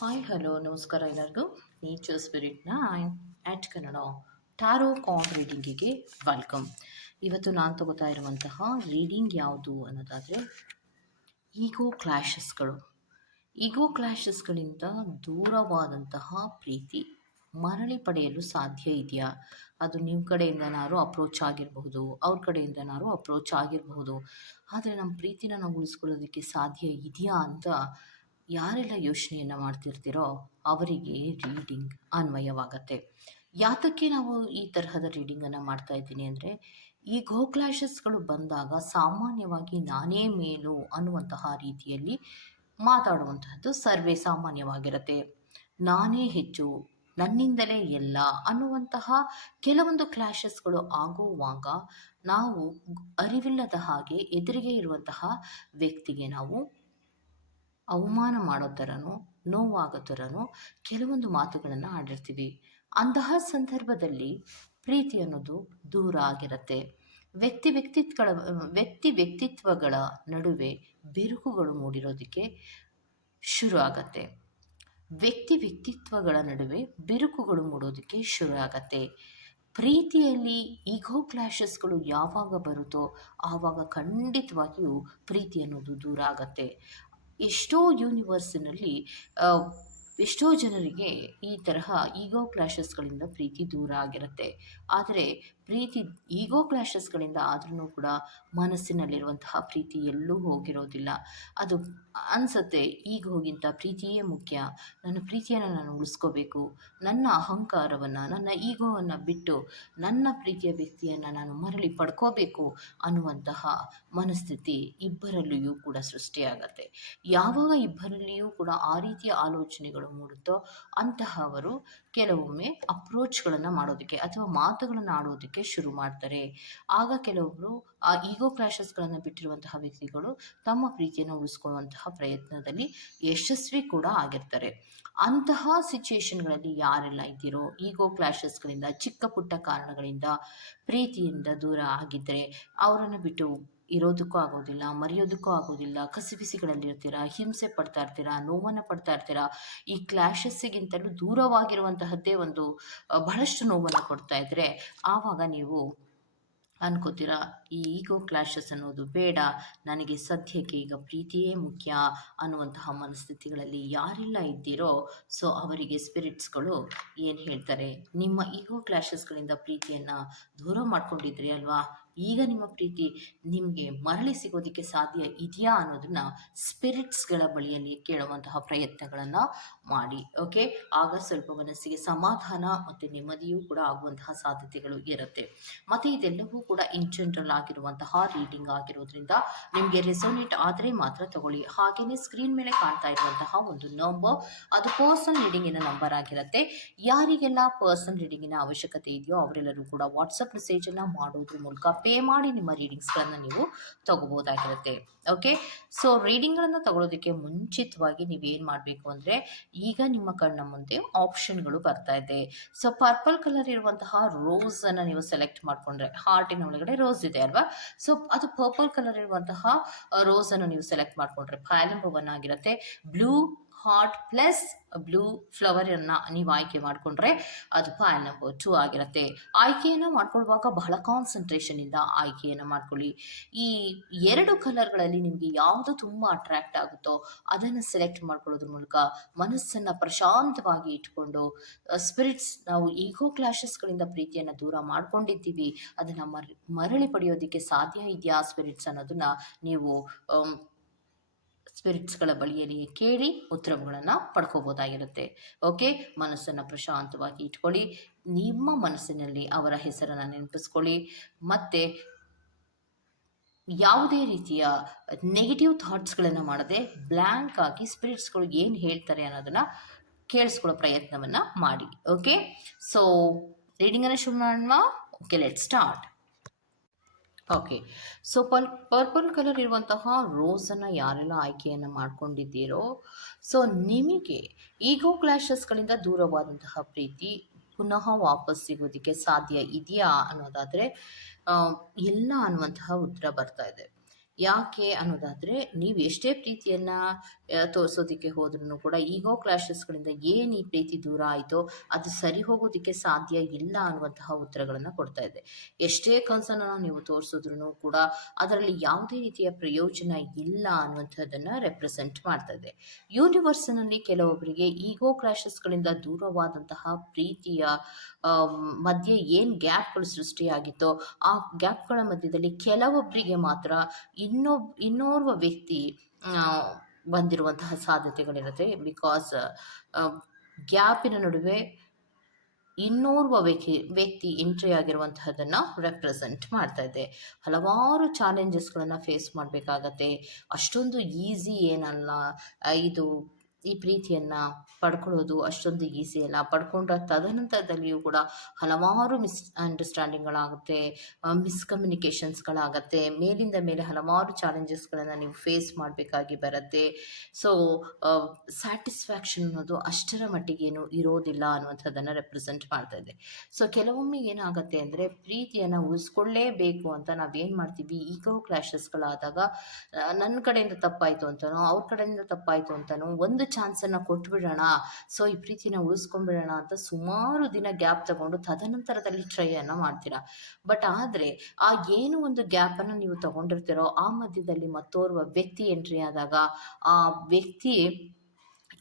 Hi hello ನಮಸ್ಕಾರ ಎಲ್ಲರಿಗೂ. Nature ಸ್ಪಿರಿಟ್ನ ಆ್ಯಟ್ ಕನ್ನಡ ಟಾರೋ ಕಾರ್ಡ್ ರೀಡಿಂಗಿಗೆ ವೆಲ್ಕಮ್. ಇವತ್ತು ನಾನು ತಗೋತಾ ಇರುವಂತಹ ರೀಡಿಂಗ್ ಯಾವುದು ಅನ್ನೋದಾದರೆ ಈಗೋ ಕ್ಲಾಶಸ್ಗಳಿಂದ ದೂರವಾದಂತಹ ಪ್ರೀತಿ ಮರಳಿ ಪಡೆಯಲು ಸಾಧ್ಯ ಇದೆಯಾ? ಅದು ನಿಮ್ಮ ಕಡೆಯಿಂದನಾದ್ರು ಅಪ್ರೋಚ್ ಆಗಿರಬಹುದು, ಅವ್ರ ಕಡೆಯಿಂದನಾದ್ರು ಅಪ್ರೋಚ್ ಆಗಿರಬಹುದು. ಆದರೆ ನಮ್ಮ ಪ್ರೀತಿನ ನಾವು ಉಳಿಸ್ಕೊಳ್ಳೋದಕ್ಕೆ ಸಾಧ್ಯ ಇದೆಯಾ ಅಂತ ಯಾರೆಲ್ಲ ಯೋಚನೆಯನ್ನು ಮಾಡ್ತಿರ್ತೀರೋ ಅವರಿಗೆ ರೀಡಿಂಗ್ ಅನ್ವಯವಾಗತ್ತೆ. ಯಾತಕ್ಕೆ ನಾವು ಈ ತರಹದ ರೀಡಿಂಗನ್ನು ಮಾಡ್ತಾ ಇದ್ದೀನಿ ಅಂದರೆ, ಈ ಕ್ಲಾಶಸ್ಗಳು ಬಂದಾಗ ಸಾಮಾನ್ಯವಾಗಿ ನಾನೇ ಮೇಲು ಅನ್ನುವಂತಹ ರೀತಿಯಲ್ಲಿ ಮಾತಾಡುವಂತಹದ್ದು ಸರ್ವೇ ಸಾಮಾನ್ಯವಾಗಿರುತ್ತೆ. ನಾನೇ ಹೆಚ್ಚು, ನನ್ನಿಂದಲೇ ಎಲ್ಲ ಅನ್ನುವಂತಹ ಕೆಲವೊಂದು ಕ್ಲಾಶಸ್ಗಳು ಆಗುವಾಗ ನಾವು ಅರಿವಿಲ್ಲದ ಹಾಗೆ ಎದುರಿಗೆ ಇರುವಂತಹ ವ್ಯಕ್ತಿಗೆ ನಾವು ಅವಮಾನ ಮಾಡೋ ಥರನೋ ನೋವಾಗೋ ಥರನೋ ಕೆಲವೊಂದು ಮಾತುಗಳನ್ನು ಆಡಿರ್ತೀವಿ. ಅಂತಹ ಸಂದರ್ಭದಲ್ಲಿ ಪ್ರೀತಿ ಅನ್ನೋದು ದೂರ ಆಗಿರುತ್ತೆ. ವ್ಯಕ್ತಿತ್ವಗಳ ನಡುವೆ ಬಿರುಕುಗಳು ಮೂಡಿರೋದಕ್ಕೆ ಶುರು ಆಗತ್ತೆ. ವ್ಯಕ್ತಿತ್ವಗಳ ನಡುವೆ ಬಿರುಕುಗಳು ಮೂಡೋದಕ್ಕೆ ಶುರು ಆಗತ್ತೆ. ಪ್ರೀತಿಯಲ್ಲಿ ಈಗೋ ಕ್ಲಾಶಸ್ಗಳು ಯಾವಾಗ ಬರುತ್ತೋ ಆವಾಗ ಖಂಡಿತವಾಗಿಯೂ ಪ್ರೀತಿ ಅನ್ನೋದು ದೂರ ಆಗತ್ತೆ. ಎಷ್ಟೋ ಯೂನಿವರ್ಸಿನಲ್ಲಿ ಎಷ್ಟೋ ಜನರಿಗೆ ಈ ತರಹ ಈಗೋ ಕ್ಲಾಶಸ್ಗಳಿಂದ ಪ್ರೀತಿ ದೂರ ಆಗಿರುತ್ತೆ. ಆದರೆ ಈಗೋ ಕ್ಲಾಶಸ್ಗಳಿಂದ ಆದ್ರೂ ಕೂಡ ಮನಸ್ಸಿನಲ್ಲಿರುವಂತಹ ಪ್ರೀತಿ ಎಲ್ಲೂ ಹೋಗಿರೋದಿಲ್ಲ. ಅದು ಅನಿಸುತ್ತೆ, ಈಗೋಗಿಂತ ಪ್ರೀತಿಯೇ ಮುಖ್ಯ, ನನ್ನ ಪ್ರೀತಿಯನ್ನು ನಾನು ಉಳಿಸ್ಕೋಬೇಕು, ನನ್ನ ಅಹಂಕಾರವನ್ನು ನನ್ನ ಈಗೋವನ್ನು ಬಿಟ್ಟು ನನ್ನ ಪ್ರೀತಿಯ ವ್ಯಕ್ತಿಯನ್ನು ನಾನು ಮರಳಿ ಪಡ್ಕೋಬೇಕು ಅನ್ನುವಂತಹ ಮನಸ್ಥಿತಿ ಇಬ್ಬರಲ್ಲಿಯೂ ಕೂಡ ಸೃಷ್ಟಿಯಾಗತ್ತೆ. ಯಾವಾಗ ಇಬ್ಬರಲ್ಲಿಯೂ ಕೂಡ ಆ ರೀತಿಯ ಆಲೋಚನೆಗಳು ಮೂಡುತ್ತೋ ಅಂತಹವರು ಕೆಲವೊಮ್ಮೆ ಅಪ್ರೋಚ್ಗಳನ್ನು ಮಾಡೋದಕ್ಕೆ ಅಥವಾ ಮಾತುಗಳನ್ನು ಆಡೋದಕ್ಕೆ ಶುರು ಮಾಡ್ತಾರೆ. ಆಗ ಕೆಲವೊಬ್ಬರು ಆ ಈಗೋ ಕ್ಲಾಶಸ್ಗಳನ್ನು ಬಿಟ್ಟಿರುವಂತಹ ವ್ಯಕ್ತಿಗಳು ತಮ್ಮ ಪ್ರೀತಿಯನ್ನು ಉಳಿಸ್ಕೊಳ್ಳುವಂತಹ ಪ್ರಯತ್ನದಲ್ಲಿ ಯಶಸ್ವಿ ಕೂಡ ಆಗಿರ್ತಾರೆ. ಅಂತಹ ಸಿಚುಯೇಷನ್ಗಳಲ್ಲಿ ಯಾರೆಲ್ಲ ಇದ್ದೀರೋ ಈಗೋ ಕ್ಲಾಶಸ್ಗಳಿಂದ ಚಿಕ್ಕ ಪುಟ್ಟ ಕಾರಣಗಳಿಂದ ಪ್ರೀತಿಯಿಂದ ದೂರ ಆಗಿದ್ದರೆ ಅವರನ್ನು ಬಿಟ್ಟು ಇರೋದಕ್ಕೂ ಆಗೋದಿಲ್ಲ, ಮರೆಯೋದಕ್ಕೂ ಆಗೋದಿಲ್ಲ, ಕಸಿಬಿಸಿಗಳಲ್ಲಿರ್ತೀರಾ, ಹಿಂಸೆ ಪಡ್ತಾ ಇರ್ತೀರಾ, ನೋವನ್ನು ಪಡ್ತಾ ಇರ್ತೀರಾ. ಈ ಕ್ಲಾಶಸ್ಸಿಗಿಂತಲೂ ದೂರವಾಗಿರುವಂತಹದ್ದೇ ಒಂದು ಬಹಳಷ್ಟು ನೋವನ್ನು ಕೊಡ್ತಾ ಇದ್ದರೆ ಆವಾಗ ನೀವು ಅನ್ಕೋತೀರಾ, ಈ ಈಗೋ ಕ್ಲಾಶಸ್ ಅನ್ನೋದು ಬೇಡ, ನನಗೆ ಸದ್ಯಕ್ಕೆ ಈಗ ಪ್ರೀತಿಯೇ ಮುಖ್ಯ ಅನ್ನುವಂತಹ ಮನಸ್ಥಿತಿಗಳಲ್ಲಿ ಯಾರೆಲ್ಲ ಇದ್ದೀರೋ ಸೊ ಅವರಿಗೆ ಸ್ಪಿರಿಟ್ಸ್ಗಳು ಏನು ಹೇಳ್ತಾರೆ, ನಿಮ್ಮ ಈಗೋ ಕ್ಲಾಶಸ್ಗಳಿಂದ ಪ್ರೀತಿಯನ್ನು ದೂರ ಮಾಡ್ಕೊಂಡಿದ್ರಿ ಅಲ್ವಾ, ಈಗ ನಿಮ್ಮ ಪ್ರೀತಿ ನಿಮಗೆ ಮರಳಿ ಸಿಗೋದಕ್ಕೆ ಸಾಧ್ಯ ಇದೆಯಾ ಅನ್ನೋದನ್ನ ಸ್ಪಿರಿಟ್ಸ್ಗಳ ಬಳಿಯಲ್ಲಿ ಕೇಳುವಂತಹ ಪ್ರಯತ್ನಗಳನ್ನು ಮಾಡಿ. ಓಕೆ, ಆಗ ಸ್ವಲ್ಪ ಮನಸ್ಸಿಗೆ ಸಮಾಧಾನ ಮತ್ತು ನೆಮ್ಮದಿಯೂ ಕೂಡ ಆಗುವಂತಹ ಸಾಧ್ಯತೆಗಳು ಇರುತ್ತೆ. ಮತ್ತು ಇದೆಲ್ಲವೂ ಕೂಡ ಇನ್ ಜನರಲ್ ಆಗಿರುವಂತಹ ರೀಡಿಂಗ್ ಆಗಿರೋದ್ರಿಂದ ನಿಮಗೆ ರೆಸೋನೇಟ್ ಆದರೆ ಮಾತ್ರ ತಗೊಳ್ಳಿ. ಹಾಗೆಯೇ ಸ್ಕ್ರೀನ್ ಮೇಲೆ ಕಾಣ್ತಾ ಇರುವಂತಹ ಒಂದು ನಂಬರ್, ಅದು ಪರ್ಸನಲ್ ರೀಡಿಂಗಿನ ನಂಬರ್ ಆಗಿರುತ್ತೆ. ಯಾರಿಗೆಲ್ಲ ಪರ್ಸನಲ್ ರೀಡಿಂಗಿನ ಅವಶ್ಯಕತೆ ಇದೆಯೋ ಅವರೆಲ್ಲರೂ ಕೂಡ ವಾಟ್ಸಪ್ ಮೆಸೇಜನ್ನು ಮಾಡೋದ್ರ ಮೂಲಕ ಪೇ ಮಾಡಿ ನಿಮ್ಮ ರೀಡಿಂಗ್ಸ್ಗಳನ್ನು ನೀವು ತಗೋಬೋದಾಗಿರುತ್ತೆ. ಓಕೆ, ಸೊ ರೀಡಿಂಗ್ಗಳನ್ನು ತಗೊಳ್ಳೋದಕ್ಕೆ ಮುಂಚಿತವಾಗಿ ನೀವೇನು ಮಾಡಬೇಕು ಅಂದರೆ, ಈಗ ನಿಮ್ಮ ಕಣ್ಣ ಮುಂದೆ ಆಪ್ಷನ್ಗಳು ಬರ್ತಾ ಇದೆ. ಸೊ ಪರ್ಪಲ್ ಕಲರ್ ಇರುವಂತಹ ರೋಸನ್ನು ನೀವು ಸೆಲೆಕ್ಟ್ ಮಾಡಿಕೊಂಡ್ರೆ, ಹಾರ್ಟಿನ ಒಳಗಡೆ ರೋಸ್ ಇದೆ ಅಲ್ವಾ, ಸೊ ಅದು ಪರ್ಪಲ್ ಕಲರ್ ಇರುವಂತಹ ರೋಸನ್ನು ನೀವು ಸೆಲೆಕ್ಟ್ ಮಾಡಿಕೊಂಡ್ರೆ ಫೈಲ್ ನಂಬರ್ 1 ಆಗಿರುತ್ತೆ. ಬ್ಲೂ ಹಾರ್ಟ್ ಪ್ಲಸ್ ಬ್ಲೂ ಫ್ಲವರನ್ನು ನೀವು ಆಯ್ಕೆ ಮಾಡಿಕೊಂಡ್ರೆ ಅದು ಫೈಲ್ ನಂಬರ್ 2 ಆಗಿರುತ್ತೆ. ಆಯ್ಕೆಯನ್ನು ಮಾಡ್ಕೊಳ್ಳುವಾಗ ಬಹಳ ಕಾನ್ಸಂಟ್ರೇಷನಿಂದ ಆಯ್ಕೆಯನ್ನು ಮಾಡ್ಕೊಳ್ಳಿ. ಈ 2 ಕಲರ್ಗಳಲ್ಲಿ ನಿಮಗೆ ಯಾವುದು ತುಂಬ ಅಟ್ರಾಕ್ಟ್ ಆಗುತ್ತೋ ಅದನ್ನು ಸೆಲೆಕ್ಟ್ ಮಾಡ್ಕೊಳ್ಳೋದ್ರ ಮೂಲಕ ಮನಸ್ಸನ್ನು ಪ್ರಶಾಂತವಾಗಿ ಇಟ್ಕೊಂಡು ಸ್ಪಿರಿಟ್ಸ್, ನಾವು ಈಗೋ ಕ್ಲಾಶಸ್ಗಳಿಂದ ಪ್ರೀತಿಯನ್ನು ದೂರ ಮಾಡ್ಕೊಂಡಿದ್ದೀವಿ, ಅದನ್ನು ಮರಳಿ ಪಡೆಯೋದಕ್ಕೆ ಸಾಧ್ಯ ಇದೆಯಾ ಸ್ಪಿರಿಟ್ಸ್ ಅನ್ನೋದನ್ನ ನೀವು ಸ್ಪಿರಿಟ್ಸ್ಗಳ ಬಳಿಯಲ್ಲಿ ಕೇಳಿ ಉತ್ತರಗಳನ್ನು ಪಡ್ಕೋಬೋದಾಗಿರುತ್ತೆ. ಓಕೆ, ಮನಸ್ಸನ್ನು ಪ್ರಶಾಂತವಾಗಿ ಇಟ್ಕೊಳ್ಳಿ. ನಿಮ್ಮ ಮನಸ್ಸಿನಲ್ಲಿ ಅವರ ಹೆಸರನ್ನು ನೆನಪಿಸ್ಕೊಳ್ಳಿ. ಮತ್ತು ಯಾವುದೇ ರೀತಿಯ ನೆಗೆಟಿವ್ ಥಾಟ್ಸ್ಗಳನ್ನು ಮಾಡದೆ ಬ್ಲ್ಯಾಂಕ್ ಆಗಿ ಸ್ಪಿರಿಟ್ಸ್ಗಳು ಏನು ಹೇಳ್ತಾರೆ ಅನ್ನೋದನ್ನು ಕೇಳಿಸ್ಕೊಳ್ಳೋ ಪ್ರಯತ್ನವನ್ನು ಮಾಡಿ. ಓಕೆ, ಸೊ ರೀಡಿಂಗನ್ನು ಶುರು ಮಾಡೋಣ. Okay, let start. Okay, so purple colour ಇರುವಂತಹ ರೋಸನ್ನು ಯಾರೆಲ್ಲ ಆಯ್ಕೆಯನ್ನು ಮಾಡ್ಕೊಂಡಿದ್ದೀರೋ ಸೊ ನಿಮಗೆ ಈಗೋ ಕ್ಲಾಶಸ್ಗಳಿಂದ ದೂರವಾದಂತಹ ಪ್ರೀತಿ ಪುನಃ ವಾಪಸ್ ಸಿಗೋದಕ್ಕೆ ಸಾಧ್ಯ ಇದೆಯಾ ಅನ್ನೋದಾದರೆ ಇಲ್ಲ ಅನ್ನುವಂತಹ ಉತ್ತರ ಬರ್ತಾ ಇದೆ. ಯಾಕೆ ಅನ್ನೋದಾದರೆ, ನೀವು ಎಷ್ಟೇ ಪ್ರೀತಿಯನ್ನು ತೋರಿಸೋದಕ್ಕೆ ಹೋದ್ರೂ ಕೂಡ ಈಗೋ ಕ್ಲಾಶಸ್ಗಳಿಂದ ಏನು ಈ ಪ್ರೀತಿ ದೂರ ಆಯಿತೋ ಅದು ಸರಿ ಹೋಗೋದಕ್ಕೆ ಸಾಧ್ಯ ಇಲ್ಲ ಅನ್ನುವಂತಹ ಉತ್ತರಗಳನ್ನು ಕೊಡ್ತಾ ಇದೆ. ಎಷ್ಟೇ ಕನಸನ್ನು ನೀವು ತೋರಿಸಿದ್ರೂ ಕೂಡ ಅದರಲ್ಲಿ ಯಾವುದೇ ರೀತಿಯ ಪ್ರಯೋಜನ ಇಲ್ಲ ಅನ್ನುವಂಥದ್ದನ್ನು ರೆಪ್ರೆಸೆಂಟ್ ಮಾಡ್ತಾ ಇದೆ. ಯೂನಿವರ್ಸ್ನಲ್ಲಿ ಕೆಲವೊಬ್ಬರಿಗೆ ಈಗೋ ಕ್ಲಾಶಸ್ಗಳಿಂದ ದೂರವಾದಂತಹ ಪ್ರೀತಿಯ ಮಧ್ಯೆ ಏನು ಗ್ಯಾಪ್ಗಳು ಸೃಷ್ಟಿಯಾಗಿತ್ತೋ ಆ ಗ್ಯಾಪ್ಗಳ ಮಧ್ಯದಲ್ಲಿ ಕೆಲವೊಬ್ಬರಿಗೆ ಮಾತ್ರ ಇನ್ನೋರ್ವ ವ್ಯಕ್ತಿ ಆ, ಬಂದಿರುವಂತಹ ಸಾಧ್ಯತೆಗಳಿರುತ್ತೆ. ಬಿಕಾಸ್ ಗ್ಯಾಪಿನ ನಡುವೆ ಇನ್ನೋರ್ವ ವ್ಯಕ್ತಿ ಎಂಟ್ರಿ ಆಗಿರುವಂತಹದನ್ನು ರೆಪ್ರೆಸೆಂಟ್ ಮಾಡ್ತಾ ಇದೆ. ಹಲವಾರು ಚಾಲೆಂಜಸ್ಗಳನ್ನು ಫೇಸ್ ಮಾಡಬೇಕಾಗತ್ತೆ. ಅಷ್ಟೊಂದು ಈಸಿ ಏನಲ್ಲ. ಇದು ಈ ಪ್ರೀತಿಯನ್ನು ಪಡ್ಕೊಳ್ಳೋದು ಅಷ್ಟೊಂದು ಈಸಿ ಅಲ್ಲ. ಪಡ್ಕೊಂಡ ತದನಂತರದಲ್ಲಿಯೂ ಕೂಡ ಹಲವಾರು ಅಂಡರ್ಸ್ಟ್ಯಾಂಡಿಂಗ್ಗಳಾಗುತ್ತೆ, ಮಿಸ್ಕಮ್ಯುನಿಕೇಷನ್ಸ್ಗಳಾಗತ್ತೆ. ಮೇಲಿಂದ ಮೇಲೆ ಹಲವಾರು ಚಾಲೆಂಜಸ್ಗಳನ್ನು ನೀವು ಫೇಸ್ ಮಾಡಬೇಕಾಗಿ ಬರುತ್ತೆ. ಸೊ ಸ್ಯಾಟಿಸ್ಫ್ಯಾಕ್ಷನ್ ಅನ್ನೋದು ಅಷ್ಟರ ಮಟ್ಟಿಗೇನು ಇರೋದಿಲ್ಲ ಅನ್ನುವಂಥದ್ದನ್ನು ರೆಪ್ರೆಸೆಂಟ್ ಮಾಡ್ತಾ ಇದೆ. ಸೊ ಕೆಲವೊಮ್ಮೆ ಏನಾಗುತ್ತೆ ಅಂದರೆ, ಪ್ರೀತಿಯನ್ನು ಉಳಿಸ್ಕೊಳ್ಳೇಬೇಕು ಅಂತ ನಾವೇನು ಮಾಡ್ತೀವಿ, ಈಗೋ ಕ್ಲಾಶಸ್ಗಳಾದಾಗ ನನ್ನ ಕಡೆಯಿಂದ ತಪ್ಪಾಯಿತು ಅಂತನೋ ಅವ್ರ ಕಡೆಯಿಂದ ತಪ್ಪಾಯಿತು ಅಂತನೋ ಒಂದು ಚಾನ್ಸನ್ನು ಕೊಟ್ಬಿಡೋಣ, ಸೊ ಈ ಪ್ರೀತಿನ ಉಳಿಸ್ಕೊಂಡ್ಬಿಡೋಣ ಅಂತ ಸುಮಾರು ದಿನ ಗ್ಯಾಪ್ ತಗೊಂಡು ತದನಂತರದಲ್ಲಿ ಟ್ರೈಯನ್ನು ಮಾಡ್ತೀರಾ. ಬಟ್ ಆದರೆ ಆ ಏನು ಒಂದು ಗ್ಯಾಪನ್ನು ನೀವು ತಗೊಂಡಿರ್ತೀರೋ ಆ ಮಧ್ಯದಲ್ಲಿ ಮತ್ತೋರ್ವ ವ್ಯಕ್ತಿ ಎಂಟ್ರಿ ಆದಾಗ ಆ ವ್ಯಕ್ತಿ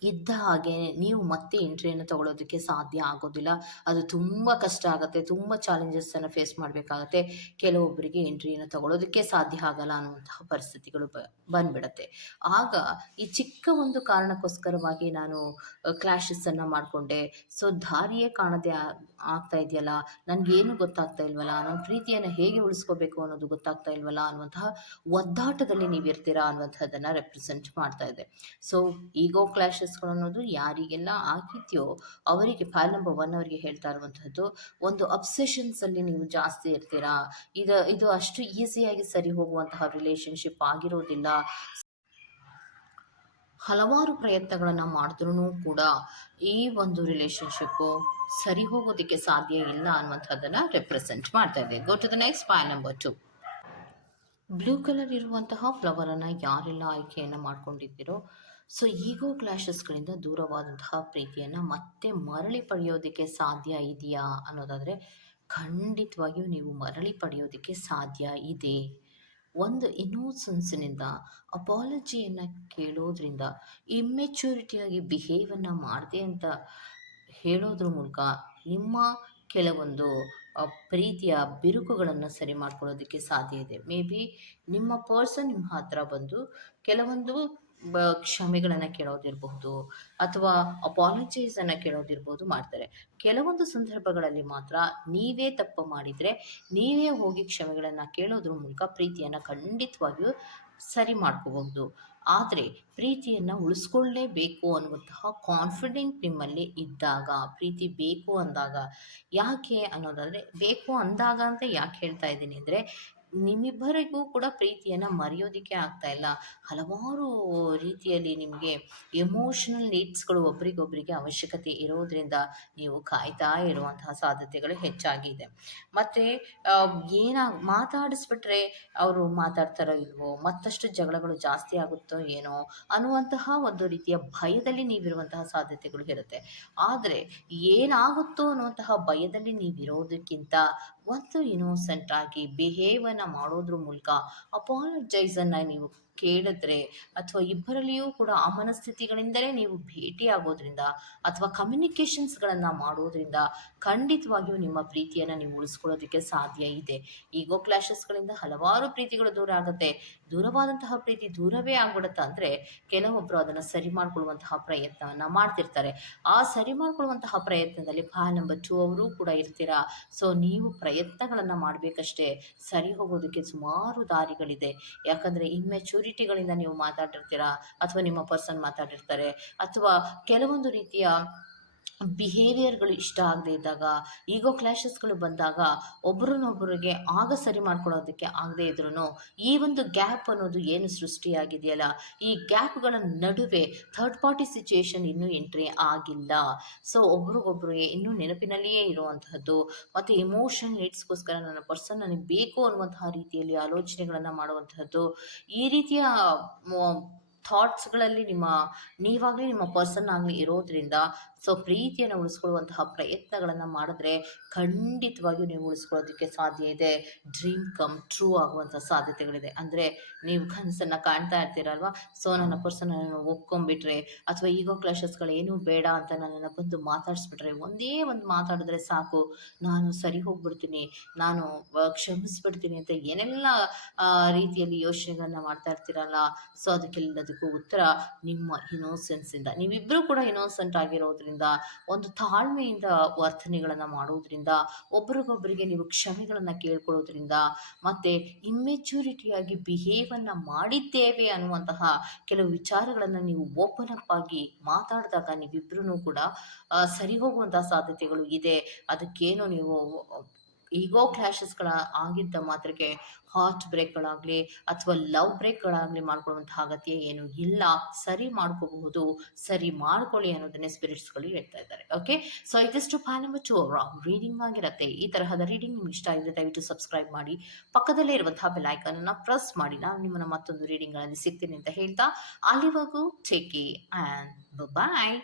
ಇದ್ದ ಹಾಗೆ ನೀವು ಮತ್ತೆ ಎಂಟ್ರಿಯನ್ನು ತಗೊಳ್ಳೋದಕ್ಕೆ ಸಾಧ್ಯ ಆಗೋದಿಲ್ಲ. ಅದು ತುಂಬ ಕಷ್ಟ ಆಗುತ್ತೆ, ತುಂಬ ಚಾಲೆಂಜಸ್ಸನ್ನು ಫೇಸ್ ಮಾಡಬೇಕಾಗತ್ತೆ. ಕೆಲವೊಬ್ಬರಿಗೆ ಎಂಟ್ರಿಯನ್ನು ತಗೊಳ್ಳೋದಕ್ಕೆ ಸಾಧ್ಯ ಆಗಲ್ಲ ಅನ್ನುವಂತಹ ಪರಿಸ್ಥಿತಿಗಳು ಬಂದ್ಬಿಡತ್ತೆ. ಆಗ ಈ ಚಿಕ್ಕ ಒಂದು ಕಾರಣಕ್ಕೋಸ್ಕರವಾಗಿ ನಾನು ಕ್ಲಾಶಸ್ಸನ್ನು ಮಾಡಿಕೊಂಡೆ, ಸೊ ದಾರಿಯೇ ಕಾಣದೆ ಆಗ್ತಾ ಇದೆಯಲ್ಲ, ನನಗೇನು ಗೊತ್ತಾಗ್ತಾ ಇಲ್ವಲ್ಲ, ನನ್ನ ಪ್ರೀತಿಯನ್ನು ಹೇಗೆ ಉಳಿಸ್ಕೋಬೇಕು ಅನ್ನೋದು ಗೊತ್ತಾಗ್ತಾ ಇಲ್ವಲ್ಲ ಅನ್ನುವಂತಹ ಒದ್ದಾಟದಲ್ಲಿ ನೀವಿರ್ತೀರಾ ಅನ್ನುವಂಥದ್ದನ್ನು ರೆಪ್ರೆಸೆಂಟ್ ಮಾಡ್ತಾ ಇದೆ. ಸೊ ಈಗೋ ಕ್ಲಾಶಸ್ಗಳು ಅನ್ನೋದು ಯಾರಿಗೆಲ್ಲ ಆಗಿದೆಯೋ ಅವರಿಗೆ ಫೈಲ್ ನಂಬರ್ 1 ಅವರಿಗೆ ಹೇಳ್ತಾ ಇರುವಂತಹದ್ದು, ಒಂದು ಅಬ್ಸೆಷನ್ಸಲ್ಲಿ ನೀವು ಜಾಸ್ತಿ ಇರ್ತೀರಾ. ಇದು ಅಷ್ಟು ಈಸಿಯಾಗಿ ಸರಿ ಹೋಗುವಂತಹ ರಿಲೇಶನ್ಶಿಪ್ ಆಗಿರೋದಿಲ್ಲ. ಹಲವಾರು ಪ್ರಯತ್ನಗಳನ್ನು ಮಾಡಿದ್ರೂ ಕೂಡ ಈ ಒಂದು ರಿಲೇಶನ್ಶಿಪ್ಪು ಸರಿ ಹೋಗೋದಕ್ಕೆ ಸಾಧ್ಯ ಇಲ್ಲ ಅನ್ನುವಂಥದ್ದನ್ನು ರೆಪ್ರೆಸೆಂಟ್ ಮಾಡ್ತಾ ಇದೆ. Go to the next file number 2. Blue colour ಇರುವಂತಹ ಫ್ಲವರನ್ನು ಯಾರೆಲ್ಲ ಆಯ್ಕೆಯನ್ನು ಮಾಡ್ಕೊಂಡಿದ್ದೀರೋ, ಸೊ ಈಗೋ ಕ್ಲಾಶಸ್ಗಳಿಂದ ದೂರವಾದಂತಹ ಪ್ರೀತಿಯನ್ನು ಮತ್ತೆ ಮರಳಿ ಪಡೆಯೋದಕ್ಕೆ ಸಾಧ್ಯ ಇದೆಯಾ ಅನ್ನೋದಾದರೆ, ಖಂಡಿತವಾಗಿಯೂ ನೀವು ಮರಳಿ ಪಡೆಯೋದಕ್ಕೆ ಸಾಧ್ಯ ಇದೆ. ಒಂದು ಇನ್ನೋಸೆನ್ಸ್ನಿಂದ ಅಪಾಲಜಿಯನ್ನು ಕೇಳೋದ್ರಿಂದ, ಇಮ್ಮೆಚ್ಯೂರಿಟಿಯಾಗಿ ಬಿಹೇವನ್ನು ಮಾಡಿದೆ ಅಂತ ಹೇಳೋದ್ರ ಮೂಲಕ ನಿಮ್ಮ ಕೆಲವೊಂದು ಪ್ರೀತಿಯ ಬಿರುಕುಗಳನ್ನು ಸರಿ ಮಾಡ್ಕೊಳ್ಳೋದಕ್ಕೆ ಸಾಧ್ಯ ಇದೆ. ಮೇ ಬಿ ನಿಮ್ಮ ಪರ್ಸನ್ ನಿಮ್ಮ ಹತ್ರ ಬಂದು ಕೆಲವೊಂದು ಕ್ಷಮೆಗಳನ್ನು ಕೇಳೋದಿರಬಹುದು ಅಥವಾ ಅಪಾಲಜೈಸನ್ನು ಕೇಳೋದಿರ್ಬೋದು ಮಾಡ್ತಾರೆ. ಕೆಲವೊಂದು ಸಂದರ್ಭಗಳಲ್ಲಿ ಮಾತ್ರ ನೀವೇ ತಪ್ಪು ಮಾಡಿದರೆ ನೀವೇ ಹೋಗಿ ಕ್ಷಮೆಗಳನ್ನು ಕೇಳೋದ್ರ ಮೂಲಕ ಪ್ರೀತಿಯನ್ನು ಖಂಡಿತವಾಗಿಯೂ ಸರಿ ಮಾಡ್ಕೋಬಹುದು. ಆದರೆ ಪ್ರೀತಿಯನ್ನು ಉಳಿಸ್ಕೊಳ್ಳೇಬೇಕು ಅನ್ನುವಂತಹ ಕಾನ್ಫಿಡೆಂಟ್ ನಿಮ್ಮಲ್ಲಿ ಇದ್ದಾಗ, ಪ್ರೀತಿ ಬೇಕು ಅಂದಾಗ, ಯಾಕೆ ಅನ್ನೋದಾದರೆ, ಬೇಕು ಅಂದಾಗ ಅಂತ ಯಾಕೆ ಹೇಳ್ತಾ ಇದ್ದೀನಿ ಅಂದರೆ, ನಿಮ್ಮಿಬ್ಬರಿಗೂ ಕೂಡ ಪ್ರೀತಿಯನ್ನು ಮರೆಯೋದಕ್ಕೆ ಆಗ್ತಾ ಇಲ್ಲ. ಹಲವಾರು ರೀತಿಯಲ್ಲಿ ನಿಮಗೆ ಎಮೋಷನಲ್ ನೀಡ್ಸ್ಗಳು ಒಬ್ರಿಗೊಬ್ಬರಿಗೆ ಅವಶ್ಯಕತೆ ಇರೋದ್ರಿಂದ ನೀವು ಕಾಯ್ತಾ ಇರುವಂತಹ ಸಾಧ್ಯತೆಗಳು ಹೆಚ್ಚಾಗಿದೆ. ಮತ್ತು ಮಾತಾಡಿಸ್ಬಿಟ್ರೆ ಅವರು ಮಾತಾಡ್ತಾರೋ ಇಲ್ವೋ, ಮತ್ತಷ್ಟು ಜಗಳಗಳು ಜಾಸ್ತಿ ಆಗುತ್ತೋ ಏನೋ ಅನ್ನುವಂತಹ ಒಂದು ರೀತಿಯ ಭಯದಲ್ಲಿ ನೀವಿರುವಂತಹ ಸಾಧ್ಯತೆಗಳು ಇರುತ್ತೆ. ಆದರೆ ಏನಾಗುತ್ತೋ ಅನ್ನುವಂತಹ ಭಯದಲ್ಲಿ ನೀವಿರೋದಕ್ಕಿಂತ ಒಂದು ಇನ್ನೋಸೆಂಟ್ ಆಗಿ ಬಿಹೇವನ್ನು ಮಾಡೋದ್ರ ಮೂಲಕ ಅಪಾಲಜೈಸನ್ನು ನೀವು ಕೇಳಿದ್ರೆ, ಅಥವಾ ಇಬ್ಬರಲ್ಲಿಯೂ ಕೂಡ ಆ ಮನಸ್ಥಿತಿಗಳಿಂದಲೇ ನೀವು ಭೇಟಿಯಾಗೋದ್ರಿಂದ ಅಥವಾ ಕಮ್ಯುನಿಕೇಷನ್ಸ್ಗಳನ್ನು ಮಾಡೋದ್ರಿಂದ ಖಂಡಿತವಾಗಿಯೂ ನಿಮ್ಮ ಪ್ರೀತಿಯನ್ನು ನೀವು ಉಳಿಸ್ಕೊಳ್ಳೋದಕ್ಕೆ ಸಾಧ್ಯ ಇದೆ. ಈಗೋ ಕ್ಲಾಶಸ್ಗಳಿಂದ ಹಲವಾರು ಪ್ರೀತಿಗಳು ದೂರ ಆಗುತ್ತೆ. ದೂರವಾದಂತಹ ಪ್ರೀತಿ ದೂರವೇ ಆಗ್ಬಿಡುತ್ತೆ ಅಂದರೆ, ಕೆಲವೊಬ್ಬರು ಅದನ್ನು ಸರಿ ಮಾಡ್ಕೊಳ್ಳುವಂತಹ ಪ್ರಯತ್ನವನ್ನು ಮಾಡ್ತಿರ್ತಾರೆ. ಆ ಸರಿ ಮಾಡ್ಕೊಳ್ಳುವಂತಹ ಪ್ರಯತ್ನದಲ್ಲಿ ಫೈಲ್ ನಂಬರ್ 2 ಅವರು ಕೂಡ ಇರ್ತೀರಾ. ಸೊ ನೀವು ಪ್ರಯತ್ನಗಳನ್ನು ಮಾಡಬೇಕಷ್ಟೇ. ಸರಿ ಹೋಗೋದಕ್ಕೆ ಸುಮಾರು ದಾರಿಗಳಿದೆ. ಯಾಕಂದರೆ ಇಮ್ಮೆಚ್ಯೂರಿಟಿಗಳಿಂದ ನೀವು ಮಾತಾಡಿರ್ತೀರಾ, ಅಥವಾ ನಿಮ್ಮ ಪರ್ಸನ್ ಮಾತಾಡಿರ್ತಾರೆ, ಅಥವಾ ಕೆಲವೊಂದು ರೀತಿಯ ಬಿಹೇವಿಯರ್ಗಳು ಇಷ್ಟ ಆಗದೆ ಇದ್ದಾಗ, ಈಗೋ ಕ್ಲಾಶಸ್ಗಳು ಬಂದಾಗ ಒಬ್ರನ್ನೊಬ್ಬರಿಗೆ ಆಗ ಸರಿ ಮಾಡ್ಕೊಳ್ಳೋದಕ್ಕೆ ಆಗದೆ ಇದ್ರೂ ಈ ಒಂದು ಗ್ಯಾಪ್ ಅನ್ನೋದು ಏನು ಸೃಷ್ಟಿಯಾಗಿದೆಯಲ್ಲ, ಈ ಗ್ಯಾಪ್ಗಳ ನಡುವೆ ಥರ್ಡ್ ಪಾರ್ಟಿ ಸಿಚುಯೇಷನ್ ಇನ್ನೂ ಎಂಟ್ರಿ ಆಗಿಲ್ಲ. ಸೊ ಒಬ್ರಿಗೊಬ್ರು ಇನ್ನೂ ನೆನಪಿನಲ್ಲಿಯೇ ಇರುವಂತಹದ್ದು, ಮತ್ತು ಇಮೋಷನ್ ನೀಡ್ಸ್ಗೋಸ್ಕರ ನನ್ನ ಪರ್ಸನ್ ನನಗೆ ಬೇಕು ಅನ್ನುವಂತಹ ರೀತಿಯಲ್ಲಿ ಆಲೋಚನೆಗಳನ್ನು ಮಾಡುವಂತಹದ್ದು, ಈ ರೀತಿಯ ಥಾಟ್ಸ್ಗಳಲ್ಲಿ ನೀವಾಗಲಿ ನಿಮ್ಮ ಪರ್ಸನ್ ಆಗಲಿ ಇರೋದ್ರಿಂದ, ಸೊ ಪ್ರೀತಿಯನ್ನು ಉಳಿಸ್ಕೊಳ್ಳುವಂತಹ ಪ್ರಯತ್ನಗಳನ್ನು ಮಾಡಿದ್ರೆ ಖಂಡಿತವಾಗಿಯೂ ನೀವು ಉಳಿಸ್ಕೊಳ್ಳೋದಕ್ಕೆ ಸಾಧ್ಯ ಇದೆ. ಡ್ರೀಮ್ ಕಮ್ ಟ್ರೂ ಆಗುವಂಥ ಸಾಧ್ಯತೆಗಳಿದೆ. ಅಂದರೆ ನೀವು ಕನಸನ್ನು ಕಾಣ್ತಾ ಇರ್ತೀರಲ್ವ, ಸೊ ನನ್ನ ಪರ್ಸನನ್ನು ಒಪ್ಕೊಂಡ್ಬಿಟ್ರೆ, ಅಥವಾ ಈಗೋ ಕ್ಲಾಶಸ್ಗಳೇನೂ ಬೇಡ ಅಂತ ನನ್ನನ್ನು ಬಂದು ಮಾತಾಡಿಸ್ಬಿಟ್ರೆ, ಒಂದೇ ಒಂದು ಮಾತಾಡಿದ್ರೆ ಸಾಕು, ನಾನು ಸರಿ ಹೋಗ್ಬಿಡ್ತೀನಿ, ನಾನು ಕ್ಷಮಿಸ್ಬಿಡ್ತೀನಿ ಅಂತ ಏನೆಲ್ಲ ರೀತಿಯಲ್ಲಿ ಯೋಚನೆಗಳನ್ನ ಮಾಡ್ತಾ ಇರ್ತೀರಲ್ಲ, ಸೊ ಅದಕ್ಕೆಲ್ಲದಕ್ಕೂ ಉತ್ತರ ನಿಮ್ಮ ಇನೋಸೆನ್ಸಿಂದ. ನೀವಿಬ್ಬರೂ ಕೂಡ ಇನೋಸೆಂಟ್ ಆಗಿರೋದ್ರಿಂದ, ಒಂದು ತಾಳ್ಮೆಯಿಂದ ವರ್ತನೆಗಳನ್ನು ಮಾಡೋದ್ರಿಂದ, ಒಬ್ರಿಗೊಬ್ಬರಿಗೆ ನೀವು ಕ್ಷಮೆಗಳನ್ನು ಕೇಳ್ಕೊಳ್ಳೋದ್ರಿಂದ, ಮತ್ತು ಇಮ್ಮೆಚ್ಯೂರಿಟಿಯಾಗಿ ಬಿಹೇವನ್ನು ಮಾಡಿದ್ದೇವೆ ಅನ್ನುವಂತಹ ಕೆಲವು ವಿಚಾರಗಳನ್ನು ನೀವು ಓಪನ್ ಅಪ್ ಆಗಿ ಮಾತಾಡಿದಾಗ ನೀವಿಬ್ಬರೂ ಕೂಡ ಸರಿ ಹೋಗುವಂಥ ಸಾಧ್ಯತೆಗಳು ಇದೆ. ಅದಕ್ಕೇನು ನೀವು ಈಗೋ ಕ್ಲಾಶಸ್ಗಳ ಆಗಿದ್ದ ಮಾತ್ರಕ್ಕೆ ಹಾರ್ಟ್ ಬ್ರೇಕ್ಗಳಾಗಲಿ ಅಥವಾ ಲವ್ ಬ್ರೇಕ್ಗಳಾಗಲಿ ಮಾಡ್ಕೊಳ್ಳುವಂತಹ ಅಗತ್ಯ ಏನು ಇಲ್ಲ. ಸರಿ ಮಾಡ್ಕೋಬಹುದು, ಸರಿ ಮಾಡ್ಕೊಳ್ಳಿ ಅನ್ನೋದನ್ನೇ ಸ್ಪಿರಿಟ್ಸ್ಗಳು ಹೇಳ್ತಾ ಇದ್ದಾರೆ. ಓಕೆ, ಸೊ ಇದಿಷ್ಟು ಪಾನಮಚು ರೀಡಿಂಗ್ ಆಗಿರುತ್ತೆ. ಈ ತರಹದ ರೀಡಿಂಗ್ ನಿಮ್ಗೆ ಇಷ್ಟ ಆಗಿದ್ರೆ ದಯವಿಟ್ಟು ಸಬ್ಸ್ಕ್ರೈಬ್ ಮಾಡಿ, ಪಕ್ಕದಲ್ಲೇ ಇರುವಂತಹ ಬೆಲ್ ಐಕಾನ್ ಪ್ರೆಸ್ ಮಾಡಿ. ನಾನು ನಿಮ್ಮನ್ನ ಮತ್ತೊಂದು ರೀಡಿಂಗ್ಗಳಲ್ಲಿ ಸಿಗ್ತೀನಿ ಅಂತ ಹೇಳ್ತಾ, ಅಲ್ಲಿವರೆಗೂ ಟೇಕ್ ಕೇರ್ ಆ್ಯಂಡ್ ಬಾಯ್.